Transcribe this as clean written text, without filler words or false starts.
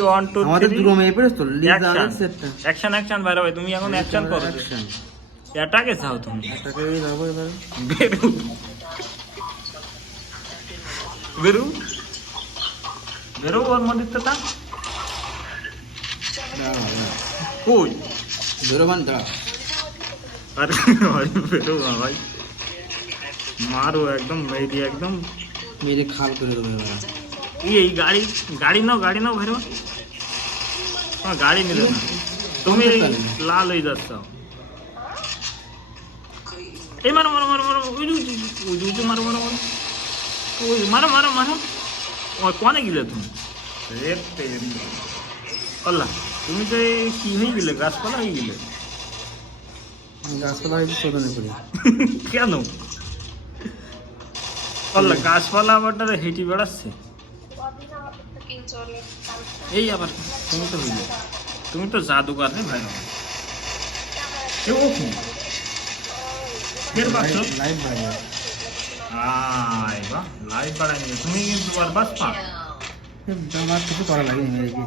1 2 আমাদের 3 দুটো মেয়ে পড়েছ তো লিজার সেটটা অ্যাকশন বাইরে ভাই তুমি এখন অ্যাকশন করো এটাকে চাও তুমি এটাকে যাবো এবার বেরু বেরু বেরু ওর মধ্যে তা কই বেরো বান দাঁড়া আরে ভাই বেরু না ভাই মারো একদম মেরি একদম মেরে খাল করে দেবো এবার এই গাড়ি নাও ভাইরো গাড়ি নিলে না তুমি লাল হয়ে যাচ্ছ এই মারো ওই মারো ওই কোনে গেলে তুমি আল্লাহ তুমি তো কি হয়ে গেলে গাছপালা হয়ে গেলে গাছপালা হয়তো শোধনে করি কেন আল্লাহ গাছপালা আবার হেঁটে বেড়াচ্ছে এই আবার তুমি তো জাদুকার রে ভাই লাইভ বাড়াই লাইভ বাড়াই তুমি কিন্তু আর বাস পা আমার কিছু করা লাগে মেরে কি